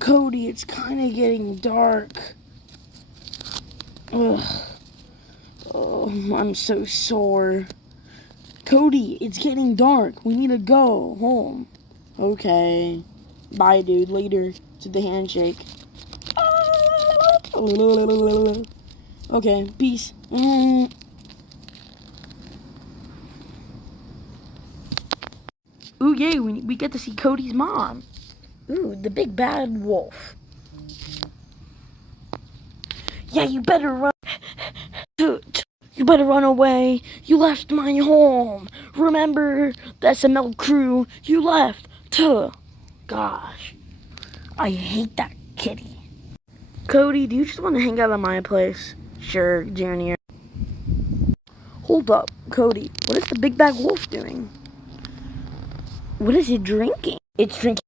Cody, it's kind of getting dark. Ugh. Oh, I'm so sore. Cody, it's getting dark. We need to go home. Okay. Bye, dude. Later. To the handshake. Okay, peace. Ooh, yay, we get to see Cody's mom. Ooh, the big bad wolf. Yeah, you better run. You better run away. You left my home. Remember the SML crew? You left. Gosh, I hate that kitty. Cody, do you just want to hang out at my place? Sure, Junior. Hold up, Cody. What is the big bad wolf doing? What is it drinking? It's drinking